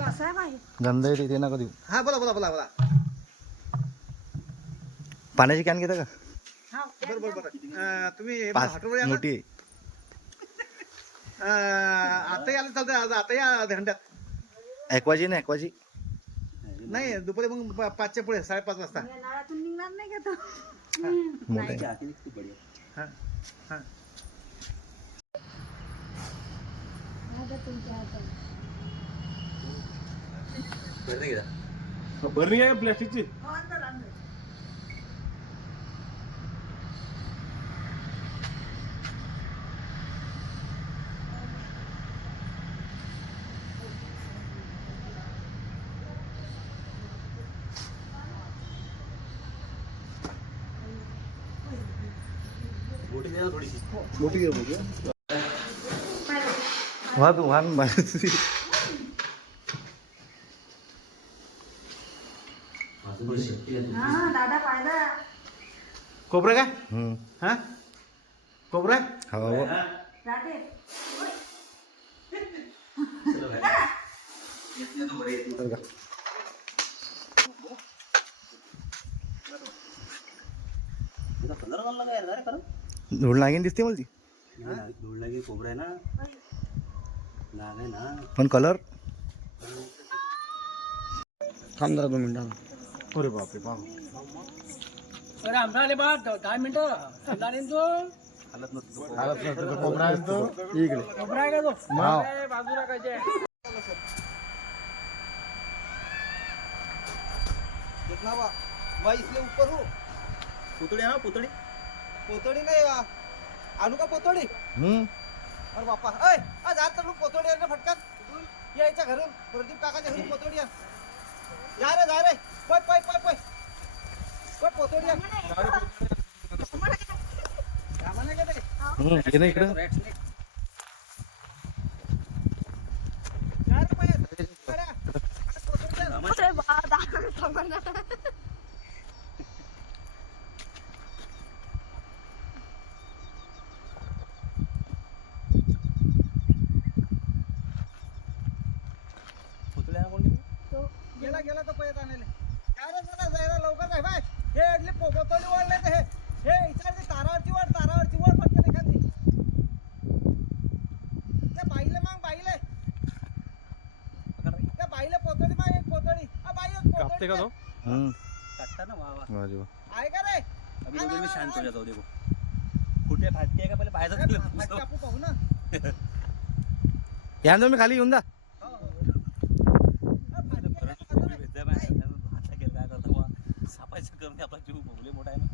असं आहे बाई. गंध आहे तिथे नका देऊ. हा बोला बोला बोला बोला. पाण्याची कॅन घेता का? हा, बरोबर बरोबर. तुम्ही पाच हॉटेलवर या ना? मोठी आहे. आता यायला चालतं, आता या घंट्यात. ॲक्वाजी ना ॲक्वाजी. नाही दुपारी मग 5च्या पुढे 5:30 वाजता. या नळातून निघणार नाही का तो? मोठे आहे. हा हा. आता तुमच्या हातात. बरणी आहे प्लॅस्टिकची. हो, अंदर अंदर. मोठी घे बघू. वाह तू वाहन बाहेर. हा दादा पाहिला. खोबरं काय? हम्म. हा खोबरं आहे? हो. राधे. तर का? धूळ लागेल दिसते मला ती. धूळ लागे कोबरा आहे ना, लाग आहे ना. पण कलर थांब जरा 2 मिनिटं. अरे बापरे बाप. अरे आमचा आले बा 10 मिनिटं थांबला नाही तो. हालत नसतो. कोबरा आहे तो इकडे. घबरा आहे का तो? हा. अरे, बाजूला काय ते? कितना बा इसलिए ऊपर हो. पुतळी आहे ना पुतळी. पोतोडी नाही आणू का पोतोडी? अरे बाप्पा अय आज आता लोक पोतोडी आण ना फटकन. यायच्या घरून प्रदीप काकाच्या घरून पोतोडी आण. जा रे पै पै पै पै पै पोतोडी आण. सामान आहे का ते? ये ना इकडं. जा रे पै. पोतोडी आण. अरे बा, दादा थांबा ना. पुतळी आहे ना कोण गेली? गेला तो पैसे आणायला. जायला लवकर जाय बाय. हे इडली पोतोडी वाढले ते हे इचारते तारावरची वाढ पटकन एखादी. त्या बाईले माग बाईले. त्या बाईले पोतोडी माग एक पोतोडी. बाई एक पोतोडी. कापते का तो? काटता ना वा वा. आहे का रे? अभी लोग भी शांत हो जाता हूँ. देखो कुठे फाटते का पहिले पाहायचं अरे, तुला. कापू पाहू ना. या ना तुम्ही खाली येऊन जा. सापायचं करून आपला जीव भोगले मोठा आहे ना.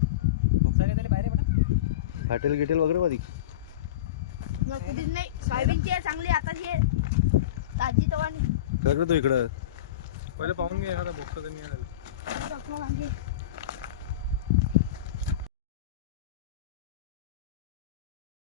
नुकसान काय झाले बाहेर बेटा. फाटेल गिटेल वगैरे वादी. कधीच नाही. सोयाबीनची आहे चांगली आता ही ताजी तवानी. कर तू इकडं. पहिले पाहून घे एखादा बॉक्स तर नाही आलेला. वांगी.